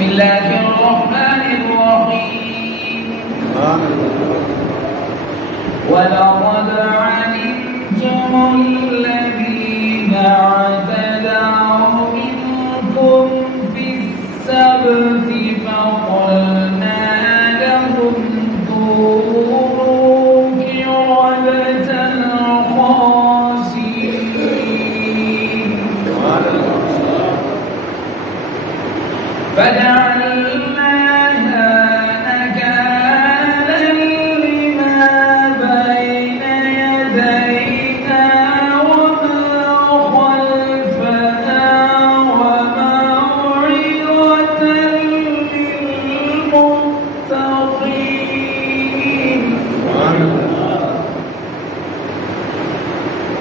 بسم الله الرحمن الرحيم ولقد علمتم الذين اعتدوا منكم في السبت فقلنا لهم كونوا قردة خاسئين فجعلناها نكالا لما بين يديها وما خلفنا وموعظة للمتقين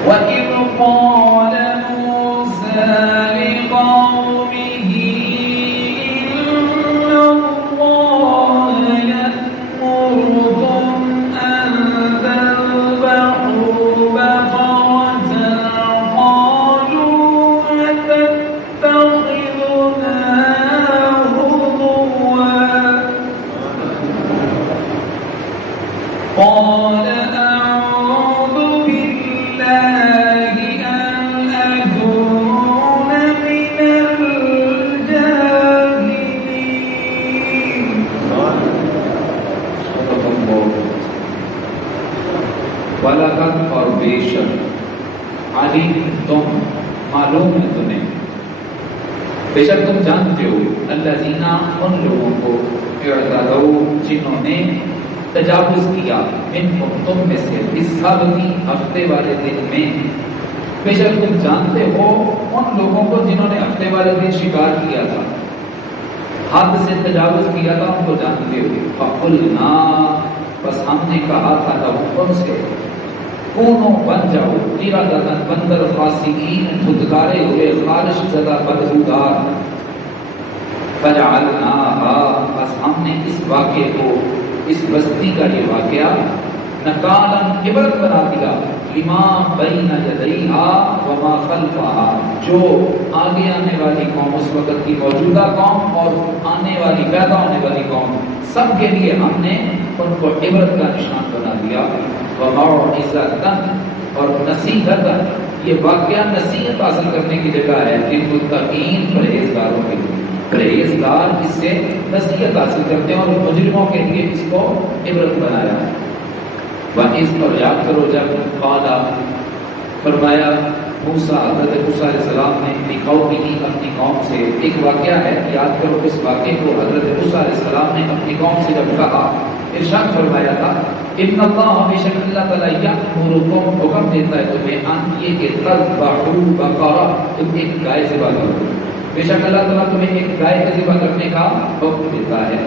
وإذ قال موسى لقومه قال أعوذ بالله أن أكون من الجاهلين. وَلَقَدْ اور بے شک علمتم معلوم ہے تمہیں بے شک تم جانتے ہو الذین ان لوگوں کو اعتدوا جنہوں نے تجاوز کیا منکم تم میں سے اس سابقی ہفتے والے دن میں بے شک تم جانتے ہو ان لوگوں کو جنہوں نے ہفتے والے دن شکار کیا تھا حد سے تجاوز کیا تھا ان کو جانتے ہو فقلنا بس ہم نے کہا تھا ان سے کونو بن جاؤ قردۃ بندر خاسئین دھتکارے ہوئے خارش زدہ بدبودار فجعلناها بس ہم نے اس واقعے کو اس بستی کا یہ واقعہ نکالا عبرت بنا دیا لما بین یدیہا وما خلفہا جو آگے آنے والی قوم اس وقت کی موجودہ قوم اور آنے والی پیدا ہونے والی قوم سب کے لیے ہم نے ان کو عبرت کا نشان بنا دیا وموعظۃ اور نصیحت یہ واقعہ نصیحت حاصل کرنے کی جگہ ہے للمتقین پرہیزگاروں کے لیے پرہیزگار اس سے نصیحت حاصل کرتے ہیں اور مجرموں کے لیے اس کو عبرت بنایا ہے وَإِذْ اور یاد کرو جب قال فرمایا موسیٰ حضرت موسیٰ علیہ السلام نے لقومہ اپنی قوم سے ایک واقعہ ہے یاد کرو اس واقعے کو حضرت موسیٰ علیہ السلام نے اپنی قوم سے جب کہا ارشاد فرمایا تھا ان اللہ ہمیشہ اللہ تعالیٰ یأمرکم حکم دیتا ہے تمہیں ان یہ کہ تذبحوا بقرہ تم ایک گائے ذبح کرو بے شک اللہ تعالیٰ تمہیں ایک گائے کا ذبح کرنے کا حکم دیتا ہے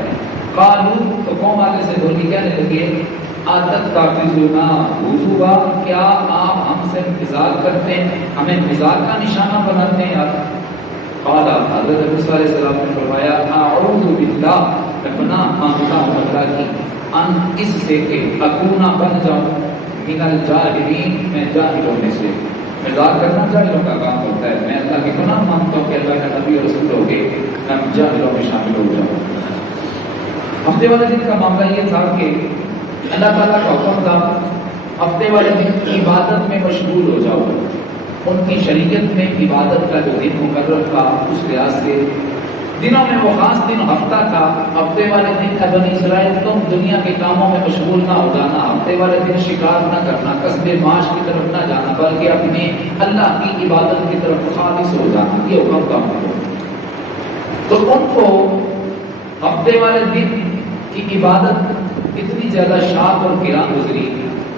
قالوا تو قوم آگے سے بولی کہنے لگے اتتخذنا ہزوا کیا آپ ہم سے مزاق کرتے ہیں ہمیں مزاق کا نشانہ بناتے ہیں آپ قال حضرت موسیٰ علیہ السلام نے فرمایا اعوذ باللہ میں پناہ مانگتا ہوں اللہ کی ان اس سے کہ اکونا بن جاؤں من الجاہلین میں جاہلوں میں سے مزاق کرنا جاہلوں کا کام ہوتا ہے میں اللہ کی پناہ مانگتا ہوں کہ اللہ کا نبی اور رسول ہو کے میں جاہلوں میں شامل ہو جاؤں ہفتے والے دن کا معاملہ یہ تھا کہ اللہ تعالیٰ کا حکم تھا ہفتے والے دن عبادت میں مشغول ہو جاؤ ان کی شریعت میں عبادت کا جو دن مقرر تھا اس لحاظ سے دنوں میں وہ خاص دن ہفتہ تھا ہفتے والے دن کا بنی اسرائیل تم دنیا کے کاموں میں مشغول نہ ہو جانا ہفتے والے دن شکار نہ کرنا قصب معاش کی طرف نہ جانا بلکہ اپنے اللہ کی عبادت کی طرف خالص ہو جانا یہ حکم کا مطلب تو ان کو ہفتے والے دن کی عبادت اتنی زیادہ شاق اور گراں گزری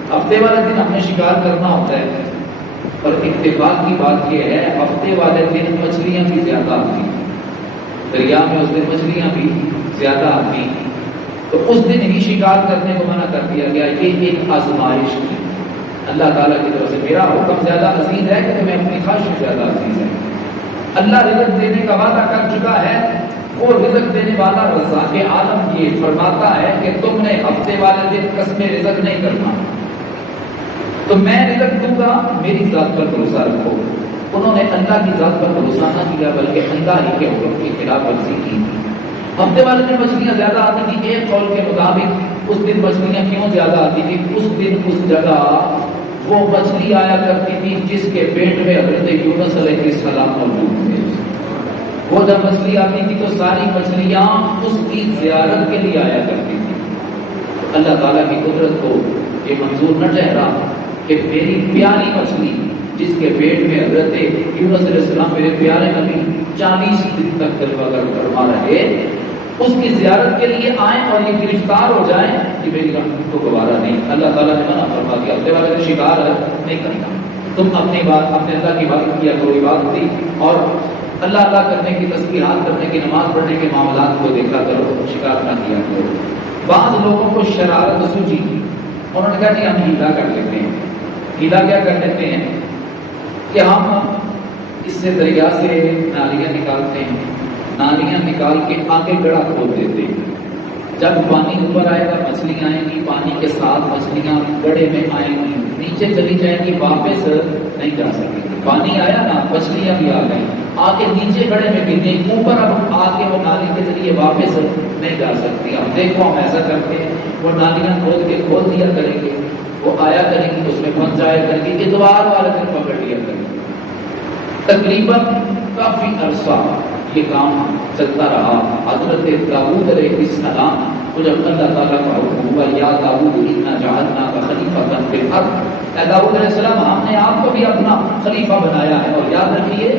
ہفتے والے دن ہمیں شکار کرنا ہوتا ہے پر اتفاق کی بات یہ ہے ہفتے والے دن مچھلیاں بھی زیادہ آتی ہیں دریا میں اس دن مچھلیاں بھی زیادہ آتی ہیں تو اس دن ہی شکار کرنے کو منع کر دیا گیا یہ ایک آزمائش تھی اللہ تعالیٰ کی طرف سے میرا حکم زیادہ عزیز ہے کہ تمہیں اپنی خواہش زیادہ عزیز ہے اللہ رزق دینے کا وعدہ کر چکا ہے وہ رزق دینے والا رزاق عالم یہ فرماتا ہے کہ تم نے ہفتے والے دن قسم رزق نہیں کرنا تو میں رزق دوں گا میری ذات پر بھروسہ رکھو انہوں نے اللہ کی ذات پر بھروسہ نہ کیا بلکہ اللہ ہی کے حکم کی خلاف ورزی کی ہفتے والے دن مچھلیاں زیادہ آتی تھی، ایک قول کے مطابق اس دن مچھلیاں کیوں زیادہ آتی تھی؟ اس دن اس جگہ وہ مچھلی آیا کرتی تھی جس کے پیٹ میں حضرت یونس علیہ السلام موجود تھے۔ وہ جب مچھلی آتی تھی تو ساری مچھلیاں اس کی زیارت کے لیے آیا کرتی تھی۔ اللہ تعالیٰ کی قدرت کو یہ منظور نہ ٹھہرا کہ میری پیاری مچھلی جس کے پیٹ میں حضرت یونس علیہ السلام میرے پیارے نبی 40 دن تک جلوہ گر فرما رہے، اس کی زیارت کے لیے آئیں اور یہ گرفتار ہو جائیں کہ میری رحمت کو گوارا نہیں۔ اللہ تعالیٰ نے منع فرما دیا، ہفتے والے شکار نہیں کرنا، تم اپنی بات اپنے اللہ کی بات کیا کرو، عبادت دی اور اللہ اللہ کرنے کی تسبیحات کرنے کی نماز پڑھنے کے معاملات کو دیکھا کرو، شکار نہ کیا کرو۔ بعض لوگوں کو شرارت سوچی، انہوں نے کہا کہ ہم ہیلا کر لیتے ہیں۔ ہیلا کیا کر لیتے ہیں کہ ہم اس سے دریا سے نالیاں نکالتے ہیں، نالیاں نکال کے آگے گڑھا کھود دیتے ہیں، جب پانی اوپر آئے گا مچھلیاں آئیں گی، پانی کے ساتھ مچھلیاں گڑھے میں آئیں گی، نیچے چلی جائیں گی، واپس نہیں جا سکیں گی۔ پانی آیا نا، مچھلیاں بھی آ گئی، آگے نیچے گڑھے میں گر گئی، اوپر اب آگے وہ نالی کے ذریعے واپس نہیں جا سکتی۔ اب دیکھو ہم ایسا کرتے ہیں، وہ نالیاں کھود کے کھول دیا کریں گے، وہ آیا کریں گی، اس میں پھنس جایا کریں گے، اتوار والے دن پکڑ لیا کریں گے۔ تقریباً کافی عرصہ یہ کام چلتا رہا۔ حضرت داؤد علیہ السلام کو جب اللہ تعالیٰ کا حکم ہوا، یا داؤد انا جعلناک خلیفۃ فی الارض، اے داؤد علیہ السلام ہم نے آپ کو بھی اپنا خلیفہ بنایا ہے، اور یاد رکھیے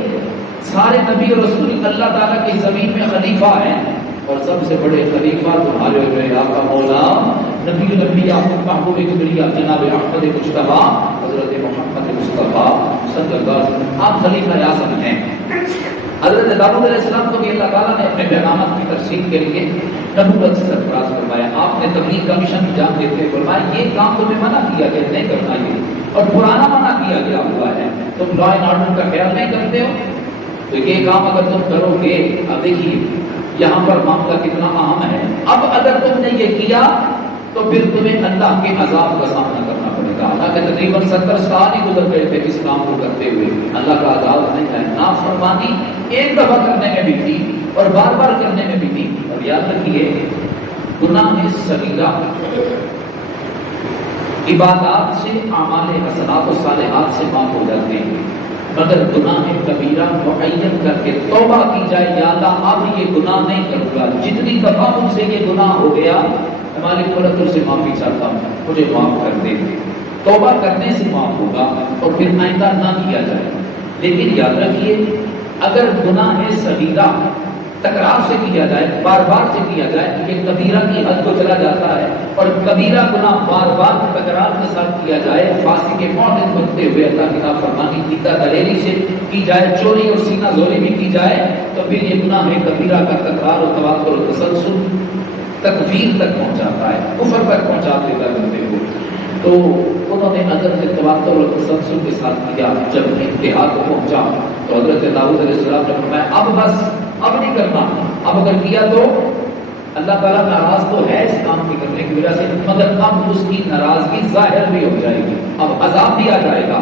سارے نبی اور رسول اللہ تعالیٰ کی زمین میں خلیفہ ہیں، اور سب سے بڑے خلیفہ تمہارے ہوئے آپ کا مولا نبی الانبیاء محبوب کبریا جناب احمد مصطفیٰ حضرت محمد مصطفیٰ صلی اللہ علیہ وسلم، آپ خلیفہ اعظم ہیں۔ حضرت داؤد علیہ السلام کو بھی اللہ تعالیٰ نے اپنے پیغامات کی ترسیل کے لیے نبوت سے سرفراز فرمایا۔ آپ نے تبلیغ کا مشن انجام دیتے ہوئے فرمایا یہ کام تمہیں منع کیا کہ نہیں کرنا، یہ اور پرانا منع کیا گیا ہوا ہے، تم لا اینڈ آرڈر کا خیال نہیں کرتے ہو، تو یہ کام اگر تم کرو گے، اب دیکھیے یہاں پر معاملہ کتنا اہم ہے، اب اگر تم نے یہ کیا تو پھر تمہیں اللہ کے عذاب کا سامنا کرنا پڑے گا۔ اللہ کے تقریباً 70 سال ہی گزر گئے تھے اس کام کو کرتے ہوئے، اللہ کا عذاب نہیں ہے۔ نافرمانی ایک دفعہ کرنے میں بھی تھی اور بار بار کرنے میں بھی تھی، اور یاد رکھیے گناہ صغیرہ عبادات سے، اعمال حسنات و صالحات سے معاف ہو جاتے ہیں، مگر گناہ کبیرہ معین کر کے توبہ کی جائے، یا اللہ اب یہ گناہ نہیں کروں گا، جتنی دفعہ مجھ سے یہ گناہ ہو گیا مالک تجھ سے معافی چاہتا ہوں، مجھے معاف کر دے۔ توبہ کرنے سے معاف ہوگا اور پھر آئندہ نہ کیا جائے۔ لیکن یاد رکھیے اگر گناہ صغیرہ تکرار سے کیا جائے، بار بار سے کیا جائے، یہ کبیرہ کی حد کو چلا جاتا ہے، اور کبیرہ گناہ بار بار تکرار کے ساتھ کیا جائے، فاسق کے معتد بنتے ہوئے اللہ کی نافرمانی دیتا دلیری سے کی جائے، چوری اور سینہ زوری بھی کی جائے، تو پھر یہ گناہ کبیرہ کا تکرار و تواتر و تسلسل تکفیر تک پہنچاتا ہے، کفر تک پہنچا دیتا بندے کو۔ تو انہوں نے حضرت تواتر اور تسلسل کے ساتھ کیا، جب انتہا کو پہنچا تو حضرت داؤد علیہ السلام نے فرمایا اب بس، اب نہیں کرنا، اب اگر کیا تو اللہ تعالیٰ ناراض تو ہے اس کام کی کرنے کی وجہ سے، مگر اب اس کی ناراضگی ظاہر بھی ہو جائے گی، اب عذاب بھی آ جائے گا۔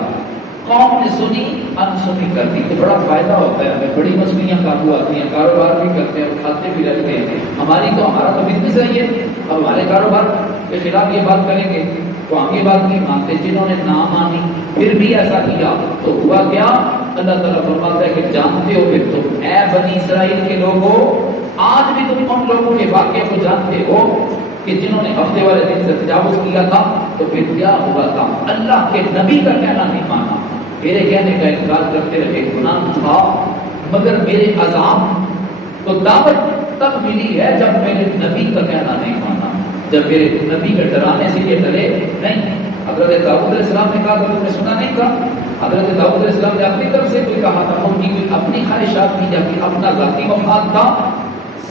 قوم نے سنی انسنی کر دی تو بڑا فائدہ ہوتا ہے، ہمیں بڑی مچھلیاں قابو آتی ہیں، کاروبار بھی کرتے ہیں اور کھاتے بھی رہتے ہیں، ہمارا تو بزنس ہے یہ، اب ہمارے کاروبار کے خلاف یہ بات کریں گے تو ہم یہ بات نہیں مانتے۔ جنہوں نے نہ مانی پھر بھی ایسا کیا تو ہوا کیا؟ اللہ تعالیٰ فرماتا ہے کہ جانتے ہو پھر تم اے بنی اسرائیل کے لوگوں، آج بھی تم ان لوگوں کے واقعے کو جانتے ہو کہ جنہوں نے ہفتے والے دن سے تجاوز کیا تھا تو پھر کیا ہوا تھا؟ اللہ کے نبی کا کہنا نہیں مانا، میرے کہنے کا انکار کرتے رہے، گناہ تھا مگر میرے عذاب کو دعوت تب ملی ہے جب میرے نبی کا کہنا نہیں مانا، جب میرے نبی کے ڈرانے سے یہ ڈرے نہیں۔ حضرت داؤد علیہ السلام نے کہا تھا، تم نے سنا نہیں تھا؟ حضرت داؤد علیہ السلام نے اپنی طرف سے کوئی کہا تھا، ان کی کوئی اپنی خواہشات کی جاتی، اپنا ذاتی مفاد تھا،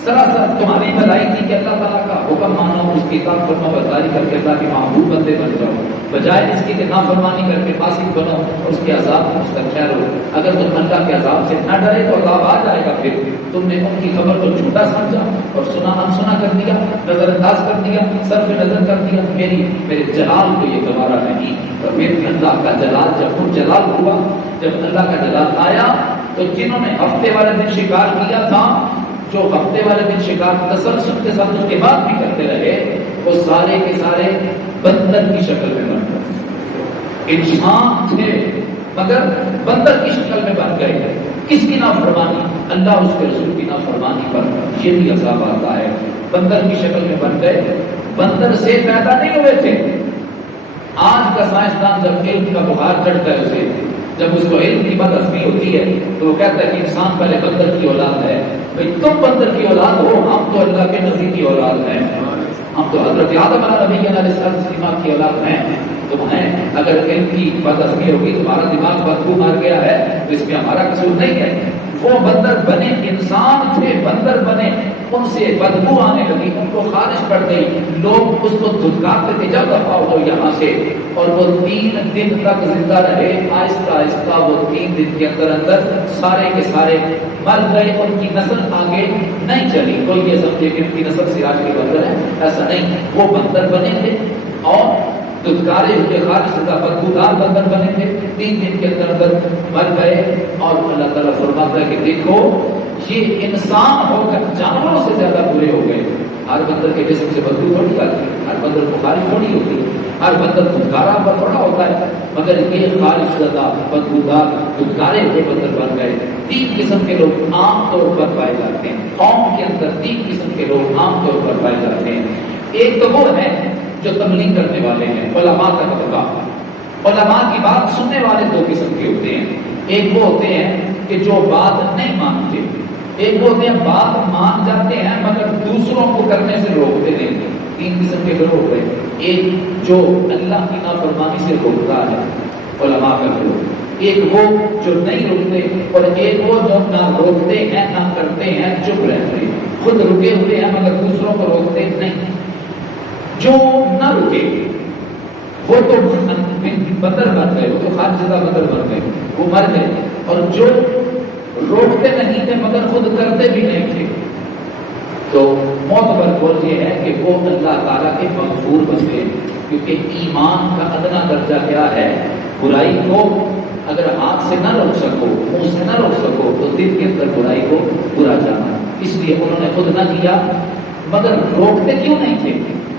سراسر تمہاری بھلائی تھی کہ اللہ تعالیٰ کا حکم مانو، اس کی اطاعت فرما برداری کر کے اللہ کے محبوب بندے بن جاؤ، بجائے اس کی کہ نافرمانی کر کے فاسق بنو اور اس کے عذاب میں مستقبل ہو۔ اگر تم اللہ کے عذاب سے نہ ڈرے تو عذاب آ جائے گا، پھر تم نے ان کی خبر کو جھوٹا سمجھا اور سنا انسنا کر دیا، نظر انداز کر دیا، صرف نظر کر دیا، میرے جلال کو یہ گوارا نہیں۔ اور پھر اللہ کا جلال جب وہ جلال ہوا، جب اللہ کا جلال آیا تو جنہوں نے ہفتے والے دن شکار کیا تھا، جو ہفتے والے دن شکار تسلسل کے ساتھ اس کے بعد بھی کرتے رہے، وہ سارے کے سارے بندر کی شکل میں بن گئے۔ انسان تھے مگر بندر کی شکل میں بن گئے۔ کس کی نافرمانی؟ اللہ اس کے رسول کی نافرمانی پر یہ بھی عذاب آتا ہے۔ بندر کی شکل میں بن گئے، بندر سے پیدا نہیں ہوئے تھے۔ آج کا سائنسدان جب علم کا بخار چڑھتا ہے اسے، جب اس کو علم کی بدعزمی ہوتی ہے تو وہ کہتا ہے کہ انسان پہلے بندر کی اولاد ہے۔ بھئی تم بندر کی اولاد ہو، ہم تو اللہ کے نبی کی اولاد ہیں، ہم تو حضرت آدم علیہ السلام کی اولاد ہیں، تم ہیں۔ اگر علم کی بدعزمی ہوگی، تمہارا دماغ بدبو مار گیا ہے تو اس میں ہمارا قصور نہیں ہے۔ وہ بندر بنے، انسان تھے بندر بنے، ان سے بدبو آنے لگی، ان کو خارش پڑ گئی، لوگ اس کو دھتکارتے تھے جب دفاع ہو یہاں سے، اور وہ 3 دن تک زندہ رہے۔ آہستہ آہستہ وہ 3 دن کے اندر اندر سارے کے سارے مر گئے، ان کی نسل آگے نہیں چلی۔ کوئی یہ سمجھے کہ ان کی نسل سے آج کے بندر ہے، ایسا نہیں، وہ بندر بنے تھے اور دھتکارے ہوئے خارج شدہ بدبودار بندر بنے تھے، 3 دن کے اندر اندر مر گئے۔ اور اللہ تعالیٰ فرماتا ہے کہ دیکھو یہ انسان ہو کر جانوروں سے زیادہ برے ہو گئے۔ ہر بندر کے جسم سے بدبو تھوڑی آتی، ہر بندر بخاری تھوڑی ہوتی، ہر بندر دھتکارا پر تھوڑا ہوتا ہے، مگر یہ خارج شدہ بدبودار دھتکارے ہوئے بندر بن گئے۔ 3 قسم کے لوگ عام طور پر پائے جاتے ہیں قوم کے اندر، 3 قسم کے لوگ عام طور پر پائے جاتے ہیں۔ ایک تو وہ ہے جو تبلیغ کرنے والے ہیں، علماء کا طبقہ۔ علماء کی بات سننے والے 2 قسم کے ہوتے ہیں، ایک وہ ہوتے ہیں کہ جو بات نہیں مانتے، ایک وہ ہوتے ہیں بات مان جاتے ہیں مگر دوسروں کو کرنے سے روکتے نہیں۔ 3 قسم کے لوگ ہوتے ہیں، ایک جو اللہ کی نافرمانی سے روکتا ہے علماء کا لوگ، ایک وہ جو نہیں روکتے، اور ایک وہ جو نہ روکتے ہیں نہ کرتے ہیں، چپ رہتے ہیں، خود رکے ہوئے ہیں مگر دوسروں کو روکتے نہیں۔ جو نہ رکے وہ تو بندر بن گئے، وہ تو خارجدہ بندر بن گئے، وہ مر گئے۔ اور جو روکتے نہیں تھے مگر خود کرتے بھی نہیں تھے، تو معتبر قول یہ ہے کہ وہ اللہ تعالیٰ کے مغفور بن گئے، کیونکہ ایمان کا ادنا درجہ کیا ہے؟ برائی کو اگر ہاتھ سے نہ روک سکو، منہ سے نہ روک سکو، تو دل کے اندر برائی کو برا جانا۔ اس لیے انہوں نے خود نہ کیا، مگر روکتے کیوں نہیں تھے؟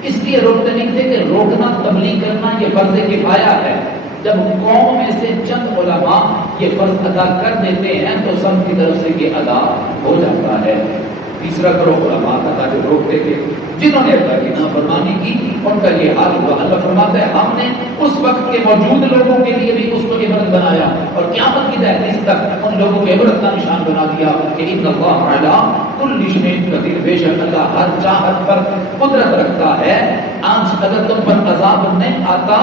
اس لیے روکتے نہیں تھے کہ روکنا، تبلیغ کرنا یہ فرض کفایہ ہے۔ جب قوم میں سے چند علماء یہ فرض ادا کر دیتے ہیں تو سب کی طرف سے یہ ادا ہو جاتا ہے۔ تیسرا گروہ علماء کا جو روکتے تھے، جنہوں نے اللہ کی نافرمانی کی، ان کا یہ حال ہوا۔ اللہ فرماتا ہے ہم نے اس وقت کے موجود لوگوں کے لیے بھی اس کو عبرت بنایا، اور قیامت کی دہلیز تک ان لوگوں کو عبرت کا نشان بنا دیا کہ ان اللہ علی کل شیء قدیر، بے شک اللہ ہر چاہت پر قدرت رکھتا ہے۔ آج اگر تم پر عذاب نہیں آتا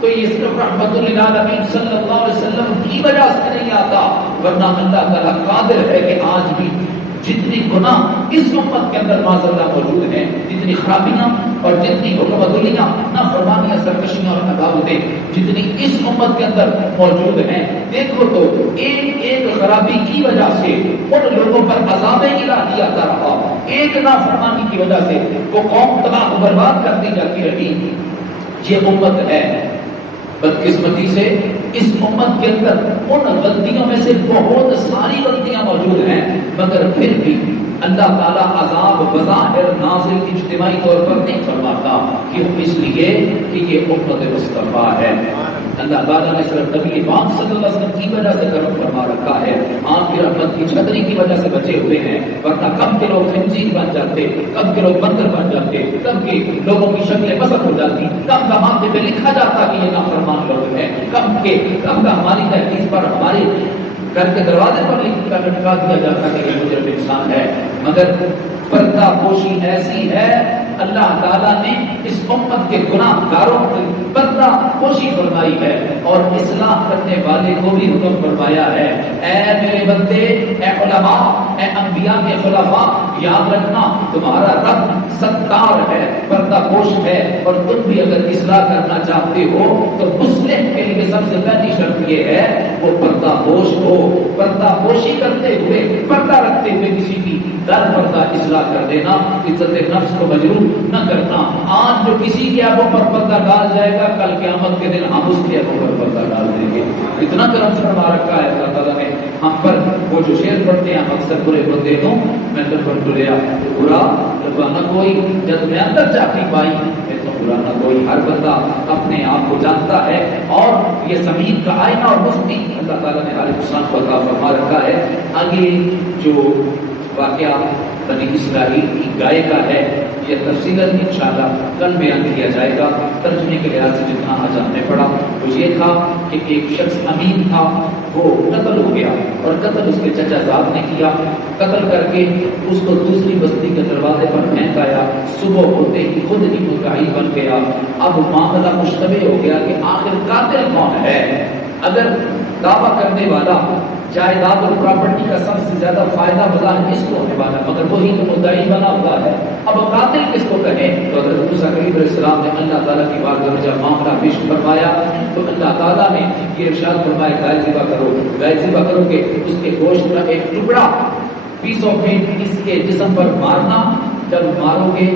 تو یہ صرف رحمت للعالمین صلی اللہ علیہ وسلم کی وجہ سے نہیں آتا، ورنہ اللہ تعالیٰ قادر ہے کہ آج بھی جتنی گناہ اس امت کے اندر معذرہ موجود ہیں، جتنی خرابیاں اور جتنی حکمتیاں، نافرمانیاں، سرکشیاں اور عداوتیں جتنی اس امت کے اندر موجود ہیں، دیکھو تو ایک ایک خرابی کی وجہ سے ان لوگوں پر عذاب الہی آتا رہا، ایک نافرمانی کی وجہ سے وہ قوم تباہ و برباد کر دی جاتی رہی۔ یہ امت ہے، بدقسمتی سے اس امت کے اندر ان غلطیوں میں سے بہت ساری غلطیاں موجود ہیں، مگر پھر بھی اللہ تعالیٰ عذاب بظاہر نازل اجتماعی طور پر نہیں فرماتا، کیوں؟ اس لیے کہ یہ امت مصطفیٰ ہے۔ اللہ تعالیٰ نے صرف نبی پاک صلی اللہ علیہ وسلم کی وجہ سے کرم فرما رکھا ہے، آپ کی رحمت کی چھتری کی وجہ سے بچے ہوئے ہیں، ورنہ کب کے لوگ خنزیر بن جاتے، کب کے لوگ بندر بن جاتے، کب کے لوگوں کی شکلیں بسر ہو جاتی، کب کا ماتھے پہ لکھا جاتا کہ یہ نافرمان لوگ ہیں، کب کا ہماری تحقیق پر، ہمارے گھر کے دروازے پر لٹکا دیا جاتا کہ یہ مجرم انسان ہے۔ مگر پردہ پوشی ایسی ہے، اللہ تعالیٰ نے اس امت کے گناہ گاروں کی پردہ پوشی فرمائی ہے، اور اصلاح کرنے والے کو بھی حکم فرمایا ہے، اے میرے بندے، اے علماء، اے انبیاء کے خلفاء، یاد رکھنا تمہارا رب ستار ہے، پردہ پوش ہے، اور تم بھی اگر اصلاح کرنا چاہتے ہو تو مسلم کے لیے سب سے پہلی شرط یہ ہے وہ پردہ پوش ہو۔ پردہ پوشی کرتے ہوئے، پردہ رکھتے ہوئے کسی کی در پردہ اصلاح کر دینا عزت نفس کو مجروح نہ کرنا. آج جو کسی کے آنکھوں پر پردہ ڈال جائے گا کل قیامت کے دن ہم اس کے آنکھوں پر پردہ ڈال دیں گے. اتنا کرم فرما رکھا ہے اللہ تعالیٰ نے ہم پر. وہ جو شعر پڑھتے ہیں ہم اکثر برے بندے ہوں میں تو پر ٹریا برا نہ کوئی جب میں اندر جا کے پائی میں تو برا نہ کوئی. ہر بندہ اپنے آپ کو جانتا ہے اور یہ زمین کا آئینہ اور مفتی اللہ تعالیٰ نے ہر انسان کو عطا فرما رکھا ہے. آگے جو واقعہ بنی اسرائیل کی گائے کا ہے یہ تفصیلاً انشاءاللہ کل بیان کیا جائے گا. ترجمے کے لحاظ سے جتنا آج ہم نے پڑھا وہ یہ تھا کہ ایک شخص امین تھا وہ قتل ہو گیا اور قتل اس کے چچا زاد نے کیا. قتل کر کے اس کو دوسری بستی کے دروازے پر پھینکایا. صبح ہوتے ہی خود ہی مدعی بن گیا. اب معاملہ مشتبہ ہو گیا کہ آخر قاتل کون ہے. اگر دعویٰ کرنے والا جائیداد اور پراپرٹی کا سب سے زیادہ فائدہ بظاہر اس کو ہونے والا مگر وہی تو مدعی بنا ہوا ہے. اب قاتل کس کو کہیں؟ تو حضرت موسیٰ کریم علیہ السلام نے اللہ تعالیٰ کی بارگاہ میں جب معاملہ پیش فرمایا تو اللہ تعالیٰ نے یہ ارشاد فرمایا گائے ذبح کرو. گائے ذبح کرو کہ اس کے گوشت کا ایک ٹکڑا پیس آف میٹ اس کے جسم پر مارنا. جب مارو گے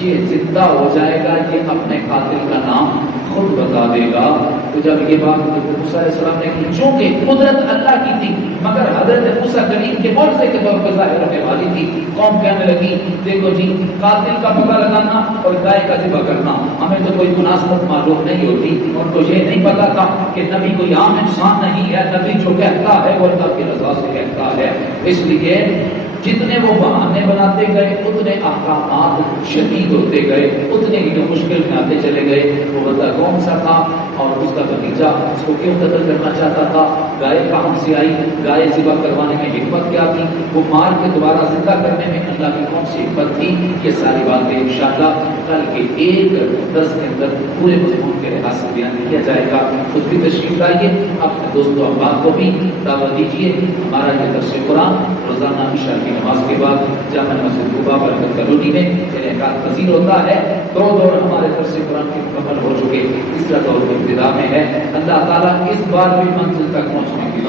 یہ زندہ ہو جائے گا یہ اپنے قاتل کا نام خود بتا دے گا. تو جب یہ بات موسیٰ علیہ السلام نے کی چونکہ قدرت اللہ کی تھی مگر حضرت موسیٰ کریم کے معجزے کے طور پر ظاہر ہونے والی تھی. قوم کہنے لگی دیکھو جی قاتل کا پتہ لگانا اور گائے کا ذبح کرنا ہمیں تو کوئی مناسبت معلوم نہیں ہوتی. ان کو یہ نہیں پتا تھا کہ نبی کوئی عام انسان نہیں ہے. نبی جو کہتا ہے وہ اللہ کی رضا سے کہتا ہے. اس لیے جتنے وہ بہانے بناتے گئے اتنے احکامات شدید ہوتے گئے اتنے ہی جو مشکل میں آتے چلے گئے. وہ بندہ کون سا تھا اور اس کا بھتیجا اس کو کیوں قتل کرنا چاہتا تھا. گائے کہاں سے آئی. گائے ذبح کروانے میں حکمت کیا تھی. وہ مار کے دوبارہ زندہ کرنے میں اللہ کی کون سی حکمت تھی. یہ ساری باتیں انشاءاللہ کل کے ایک درس کے اندر پورے مضمون کے لحاظ سے بیان کیا جائے گا. خود بھی تشریف لائیے اپنے دوستوں احباب کو بھی دعوت دیجیے. ہمارا یہ درس قرآن روزانہ عشاء کی نماز کے بعد جامع مسجد قباء برکت کالونی میں انعقاد پذیر ہوتا ہے. 2 دور ہمارے درس قرآن کے مکمل ہو چکے. تیسرا دور ابتدا میں ہے. اللہ تعالیٰ اس بار بھی منزل تک پہنچنے کی